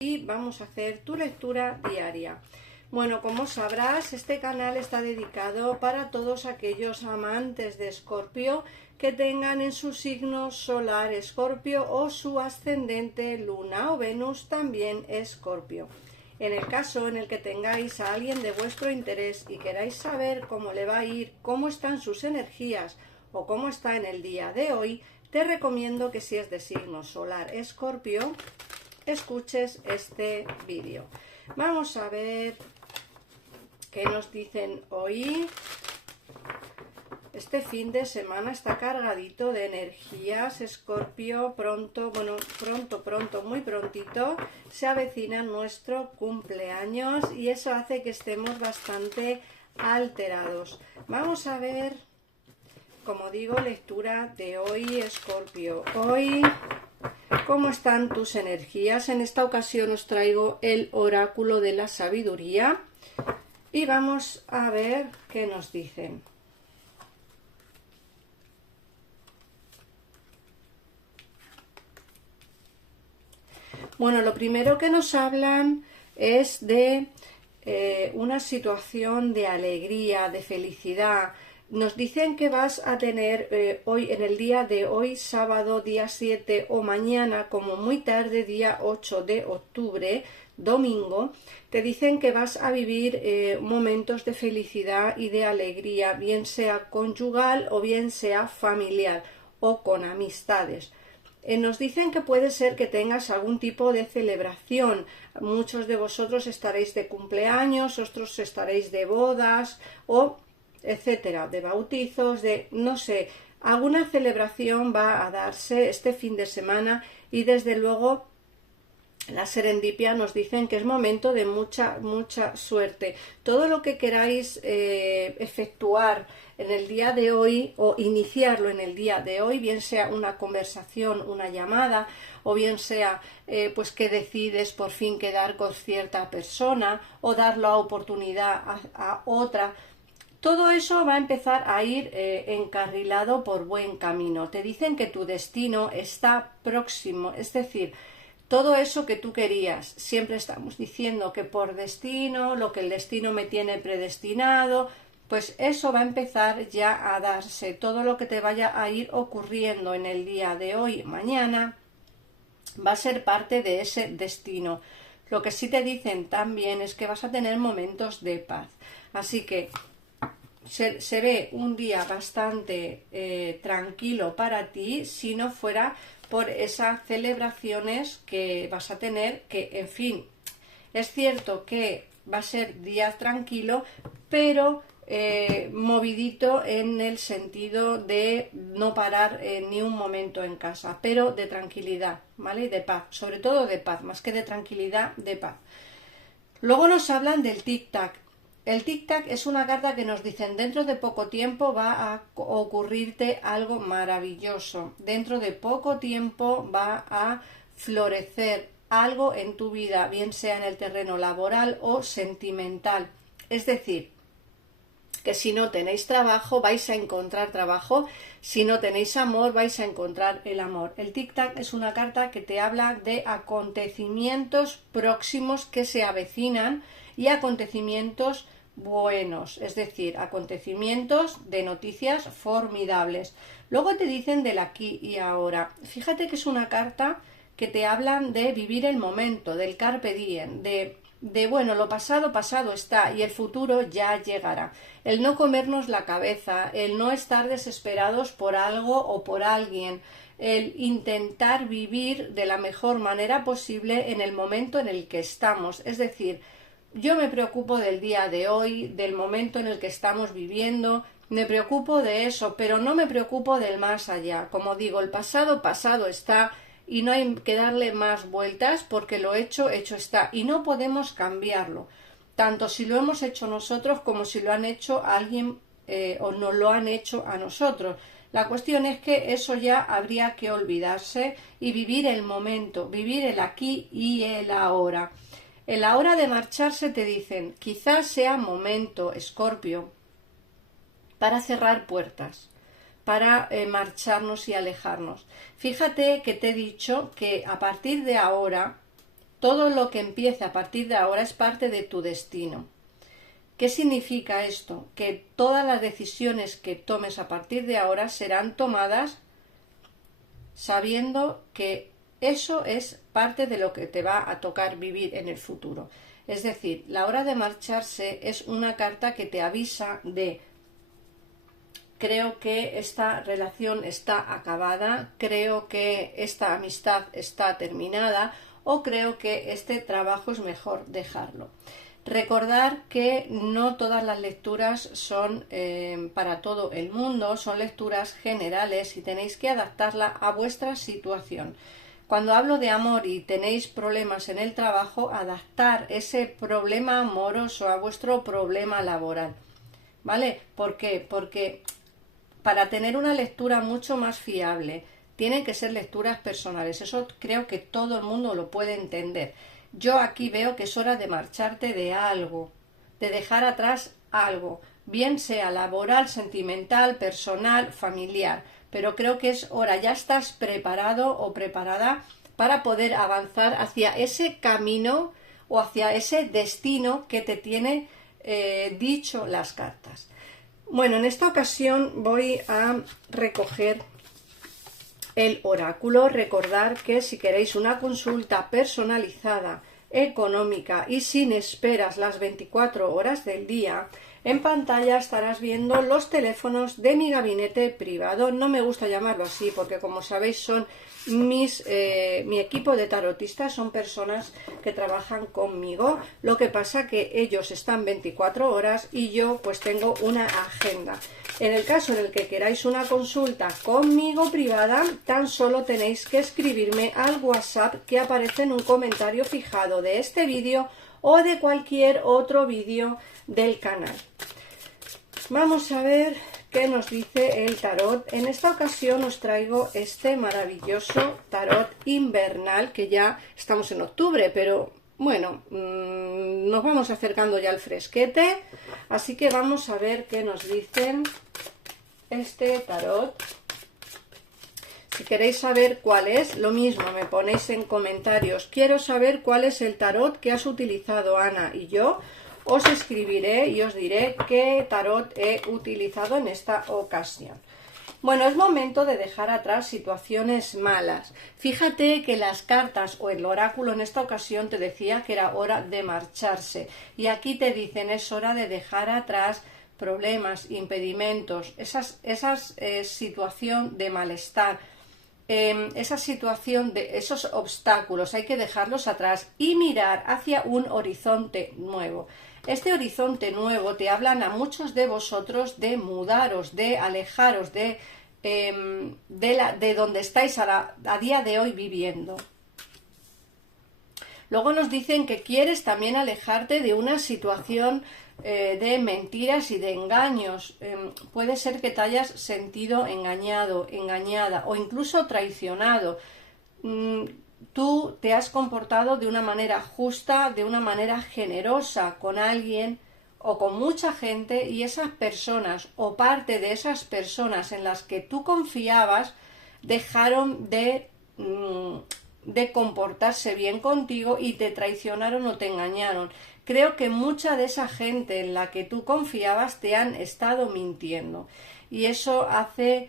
Y vamos a hacer tu lectura diaria. Bueno, como sabrás, este canal está dedicado para todos aquellos amantes de Escorpio que tengan en su signo solar Escorpio o su ascendente Luna o Venus también Escorpio. En el caso en el que tengáis a alguien de vuestro interés y queráis saber cómo le va a ir, cómo están sus energías o cómo está en el día de hoy, te recomiendo que si es de signo solar Escorpio, escuches este vídeo. Vamos a ver qué nos dicen hoy. Este fin de semana está cargadito de energías, Escorpio. Pronto, muy prontito se avecina nuestro cumpleaños y eso hace que estemos bastante alterados. Vamos a ver, como digo, lectura de hoy, Escorpio. Hoy, ¿cómo están tus energías? En esta ocasión os traigo el oráculo de la sabiduría y vamos a ver qué nos dicen. Bueno, lo primero que nos hablan es de una situación de alegría, de felicidad. Nos dicen que vas a tener hoy, en el día de hoy, sábado, día 7 o mañana, como muy tarde, día 8 de octubre, domingo, te dicen que vas a vivir momentos de felicidad y de alegría, bien sea conyugal o bien sea familiar o con amistades. Nos dicen que puede ser que tengas algún tipo de celebración. Muchos de vosotros estaréis de cumpleaños, otros estaréis de bodas o etcétera, de bautizos, de no sé, alguna celebración va a darse este fin de semana y desde luego la serendipia nos dicen que es momento de mucha suerte. Todo lo que queráis efectuar en el día de hoy o iniciarlo en el día de hoy, bien sea una conversación, una llamada, o bien sea pues que decides por fin quedar con cierta persona o dar la oportunidad a otra. Todo eso va a empezar a ir encarrilado por buen camino. Te dicen que tu destino está próximo, es decir, todo eso que tú querías. Siempre estamos diciendo que por destino, lo que el destino me tiene predestinado, pues eso va a empezar ya a darse. Todo lo que te vaya a ir ocurriendo en el día de hoy, mañana, va a ser parte de ese destino. Lo que sí te dicen también es que vas a tener momentos de paz. Así que se ve un día bastante tranquilo para ti si no fuera por esas celebraciones que vas a tener, que en fin, es cierto que va a ser día tranquilo, pero movidito en el sentido de no parar ni un momento en casa, pero de tranquilidad, ¿vale? Y de paz, sobre todo de paz, más que de tranquilidad, de paz. Luego nos hablan del tic-tac. El tic-tac es una carta que nos dicen dentro de poco tiempo va a ocurrirte algo maravilloso. Dentro de poco tiempo va a florecer algo en tu vida, bien sea en el terreno laboral o sentimental. Es decir, que si no tenéis trabajo vais a encontrar trabajo, si no tenéis amor vais a encontrar el amor. El tic-tac es una carta que te habla de acontecimientos próximos que se avecinan y acontecimientos buenos, es decir, acontecimientos de noticias formidables. Luego te dicen del aquí y ahora. Fíjate que es una carta que te hablan de vivir el momento, del carpe diem, de bueno, lo pasado, pasado está y el futuro ya llegará. El no comernos la cabeza, el no estar desesperados por algo o por alguien, el intentar vivir de la mejor manera posible en el momento en el que estamos. Es decir, yo me preocupo del día de hoy, del momento en el que estamos viviendo, me preocupo de eso, pero no me preocupo del más allá. Como digo, el pasado, pasado está y no hay que darle más vueltas porque lo hecho, hecho está y no podemos cambiarlo, tanto si lo hemos hecho nosotros como si lo han hecho a alguien o nos lo han hecho a nosotros. La cuestión es que eso ya habría que olvidarse y vivir el momento, vivir el aquí y el ahora. En la hora de marcharse te dicen, quizás sea momento, Escorpio, para cerrar puertas, para marcharnos y alejarnos. Fíjate que te he dicho que a partir de ahora todo lo que empiece a partir de ahora es parte de tu destino. ¿Qué significa esto? Que todas las decisiones que tomes a partir de ahora serán tomadas sabiendo que eso es parte de lo que te va a tocar vivir en el futuro. Es decir, la hora de marcharse es una carta que te avisa de: creo que esta relación está acabada, creo que esta amistad está terminada o creo que este trabajo es mejor dejarlo. Recordar que no todas las lecturas son para todo el mundo, son lecturas generales y tenéis que adaptarla a vuestra situación. Cuando hablo de amor y tenéis problemas en el trabajo, adaptar ese problema amoroso a vuestro problema laboral. ¿Vale? ¿Por qué? Porque para tener una lectura mucho más fiable, tienen que ser lecturas personales. Eso creo que todo el mundo lo puede entender. Yo aquí veo que es hora de marcharte de algo, de dejar atrás algo, bien sea laboral, sentimental, personal, familiar, pero creo que es hora, ya estás preparado o preparada para poder avanzar hacia ese camino o hacia ese destino que te tiene dicho las cartas. Bueno, en esta ocasión voy a recoger el oráculo. Recordar que si queréis una consulta personalizada, económica y sin esperas las 24 horas del día, en pantalla estarás viendo los teléfonos de mi gabinete privado. No me gusta llamarlo así porque, como sabéis, son mi equipo de tarotistas, son personas que trabajan conmigo. Lo que pasa que ellos están 24 horas y yo pues tengo una agenda. En el caso en el que queráis una consulta conmigo privada, tan solo tenéis que escribirme al WhatsApp que aparece en un comentario fijado de este vídeo o de cualquier otro vídeo del canal. Vamos a ver qué nos dice el tarot. En esta ocasión os traigo este maravilloso tarot invernal, que ya estamos en octubre, pero bueno, nos vamos acercando ya al fresquete, así que vamos a ver qué nos dicen este tarot. Si queréis saber cuál es, lo mismo, me ponéis en comentarios: quiero saber cuál es el tarot que has utilizado, Ana, y yo os escribiré y os diré qué tarot he utilizado en esta ocasión. Bueno, es momento de dejar atrás situaciones malas. Fíjate que las cartas o el oráculo en esta ocasión te decía que era hora de marcharse. Y aquí te dicen es hora de dejar atrás problemas, impedimentos, esa situación de malestar, esa situación de esos obstáculos. Hay que dejarlos atrás y mirar hacia un horizonte nuevo. Este horizonte nuevo te hablan a muchos de vosotros de mudaros, de alejaros de donde estáis a día de hoy viviendo. Luego nos dicen que quieres también alejarte de una situación de mentiras y de engaños. Puede ser que te hayas sentido engañado, engañada o incluso traicionado. Tú te has comportado de una manera justa, de una manera generosa con alguien o con mucha gente, y esas personas o parte de esas personas en las que tú confiabas dejaron de comportarse bien contigo y te traicionaron o te engañaron. Creo que mucha de esa gente en la que tú confiabas te han estado mintiendo, y eso hace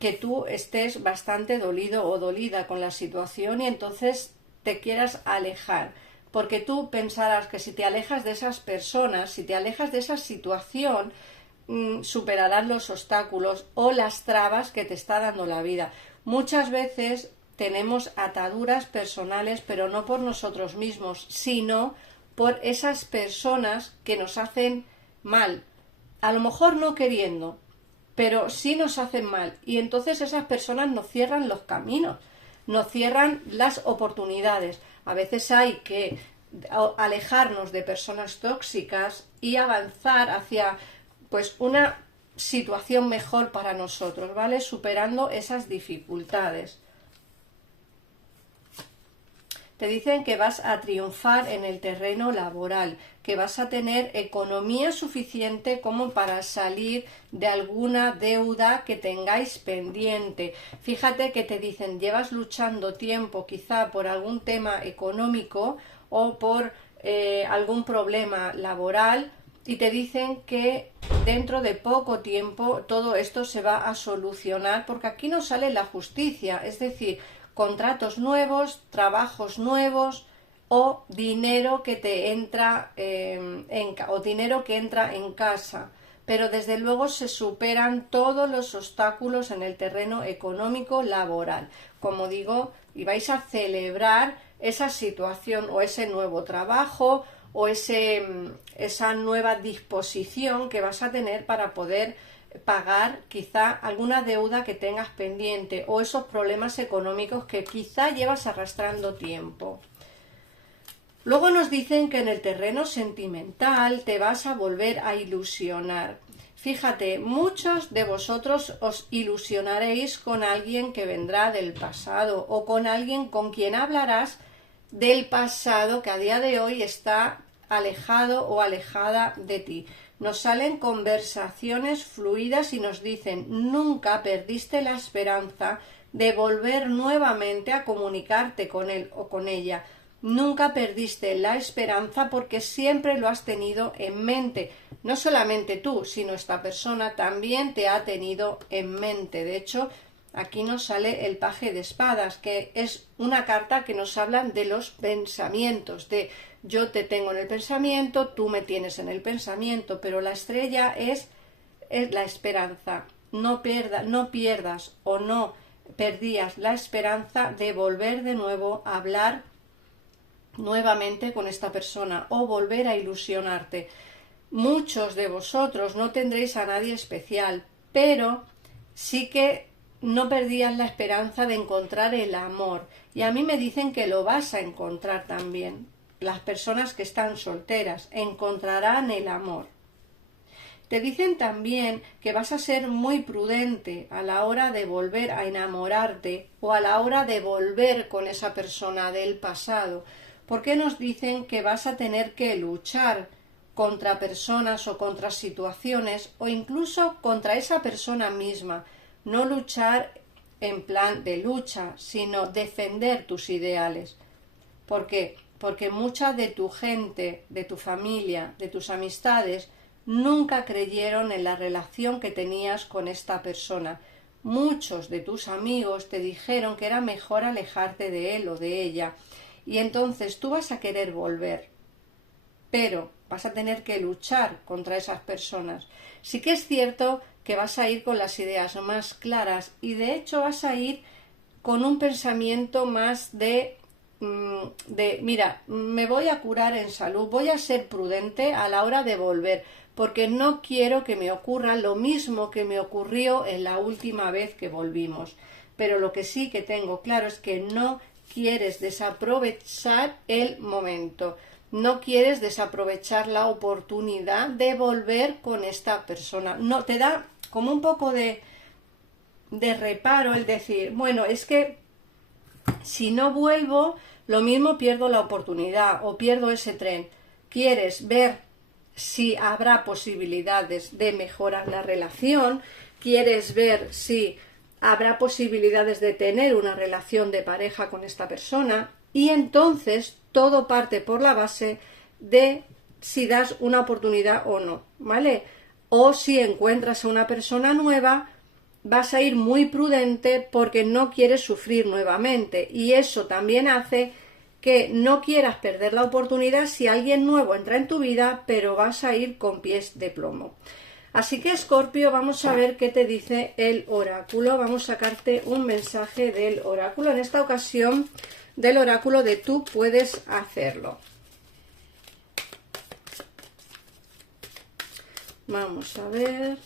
que tú estés bastante dolido o dolida con la situación y entonces te quieras alejar, porque tú pensarás que si te alejas de esas personas, si te alejas de esa situación, superarás los obstáculos o las trabas que te está dando la vida. Muchas veces tenemos ataduras personales, pero no por nosotros mismos, sino por esas personas que nos hacen mal, a lo mejor no queriendo, pero sí nos hacen mal, y entonces esas personas nos cierran los caminos, nos cierran las oportunidades. A veces hay que alejarnos de personas tóxicas y avanzar hacia pues una situación mejor para nosotros, ¿vale? Superando esas dificultades. te dicen que vas a triunfar en el terreno laboral, que vas a tener economía suficiente como para salir de alguna deuda que tengáis pendiente. Fíjate que te dicen, llevas luchando tiempo quizá por algún tema económico o por algún problema laboral, y te dicen que dentro de poco tiempo todo esto se va a solucionar, porque aquí no sale la justicia, es decir, contratos nuevos, trabajos nuevos o dinero que te entra o dinero que entra en casa. Pero desde luego se superan todos los obstáculos en el terreno económico laboral. Como digo, y vais a celebrar esa situación o ese nuevo trabajo o esa nueva disposición que vas a tener para poder pagar quizá alguna deuda que tengas pendiente o esos problemas económicos que quizá llevas arrastrando tiempo. Luego nos dicen que en el terreno sentimental te vas a volver a ilusionar. Fíjate, muchos de vosotros os ilusionaréis con alguien que vendrá del pasado o con alguien con quien hablarás del pasado que a día de hoy está alejado o alejada de ti. Nos salen conversaciones fluidas y nos dicen, nunca perdiste la esperanza de volver nuevamente a comunicarte con él o con ella. Nunca perdiste la esperanza porque siempre lo has tenido en mente. No solamente tú, sino esta persona también te ha tenido en mente. De hecho, aquí nos sale el paje de espadas, que es una carta que nos habla de los pensamientos, de yo te tengo en el pensamiento, tú me tienes en el pensamiento, pero la estrella es la esperanza. No pierdas o no perdías la esperanza de volver de nuevo a hablar nuevamente con esta persona o volver a ilusionarte. Muchos de vosotros no tendréis a nadie especial, pero sí que no perdían la esperanza de encontrar el amor, y a mí me dicen que lo vas a encontrar también. Las personas que están solteras encontrarán el amor. Te dicen también que vas a ser muy prudente a la hora de volver a enamorarte o a la hora de volver con esa persona del pasado, porque nos dicen que vas a tener que luchar contra personas o contra situaciones o incluso contra esa persona misma. No luchar en plan de lucha, sino defender tus ideales. ¿Por qué? Porque mucha de tu gente, de tu familia, de tus amistades, nunca creyeron en la relación que tenías con esta persona. Muchos de tus amigos te dijeron que era mejor alejarte de él o de ella, y entonces tú vas a querer volver, pero vas a tener que luchar contra esas personas. Sí que es cierto que vas a ir con las ideas más claras y de hecho vas a ir con un pensamiento más de mira, me voy a curar en salud, voy a ser prudente a la hora de volver, porque no quiero que me ocurra lo mismo que me ocurrió en la última vez que volvimos. Pero lo que sí que tengo claro es que no quieres desaprovechar el momento, no quieres desaprovechar la oportunidad de volver con esta persona. No, te da como un poco de reparo el decir, bueno, es que si no vuelvo, lo mismo pierdo la oportunidad o pierdo ese tren. Quieres ver si habrá posibilidades de mejorar la relación, quieres ver si habrá posibilidades de tener una relación de pareja con esta persona, y entonces todo parte por la base de si das una oportunidad o no, ¿vale? O si encuentras a una persona nueva, vas a ir muy prudente porque no quieres sufrir nuevamente, y eso también hace que no quieras perder la oportunidad si alguien nuevo entra en tu vida, pero vas a ir con pies de plomo. Así que, Escorpio, vamos a ver qué te dice el oráculo. Vamos a sacarte un mensaje del oráculo, en esta ocasión del oráculo de Tú puedes hacerlo. Vamos a ver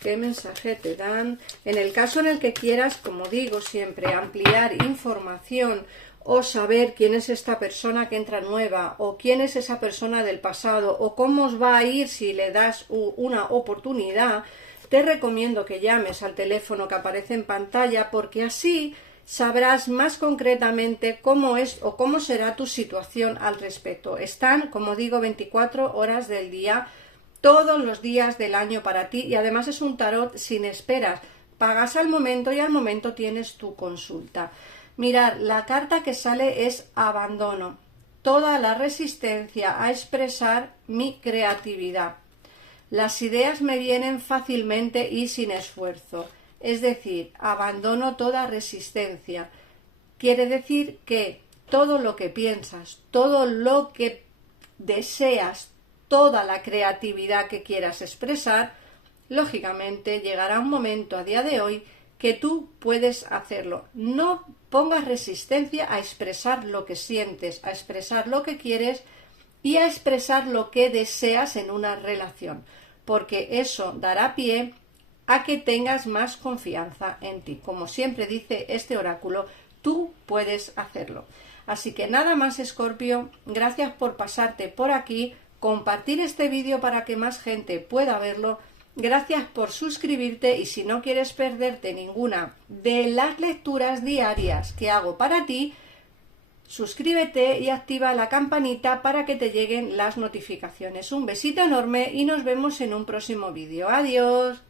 qué mensaje te dan. En el caso en el que quieras, como digo siempre, ampliar información o saber quién es esta persona que entra nueva, o quién es esa persona del pasado, o cómo os va a ir si le das una oportunidad, te recomiendo que llames al teléfono que aparece en pantalla, porque así sabrás más concretamente cómo es o cómo será tu situación al respecto. Están, como digo, 24 horas del día, todos los días del año para ti, y además es un tarot sin esperas. Pagas al momento y al momento tienes tu consulta. Mirad, la carta que sale es abandono. Toda la resistencia a expresar mi creatividad. Las ideas me vienen fácilmente y sin esfuerzo. Es decir, abandono toda resistencia. Quiere decir que todo lo que piensas, todo lo que deseas, toda la creatividad que quieras expresar, lógicamente llegará un momento a día de hoy que tú puedes hacerlo. No pongas resistencia a expresar lo que sientes, a expresar lo que quieres y a expresar lo que deseas en una relación, porque eso dará pie a que tengas más confianza en ti. Como siempre dice este oráculo, tú puedes hacerlo. Así que nada más, Escorpio, gracias por pasarte por aquí, compartir este vídeo para que más gente pueda verlo. Gracias por suscribirte, y si no quieres perderte ninguna de las lecturas diarias que hago para ti, suscríbete y activa la campanita para que te lleguen las notificaciones. Un besito enorme y nos vemos en un próximo vídeo. Adiós.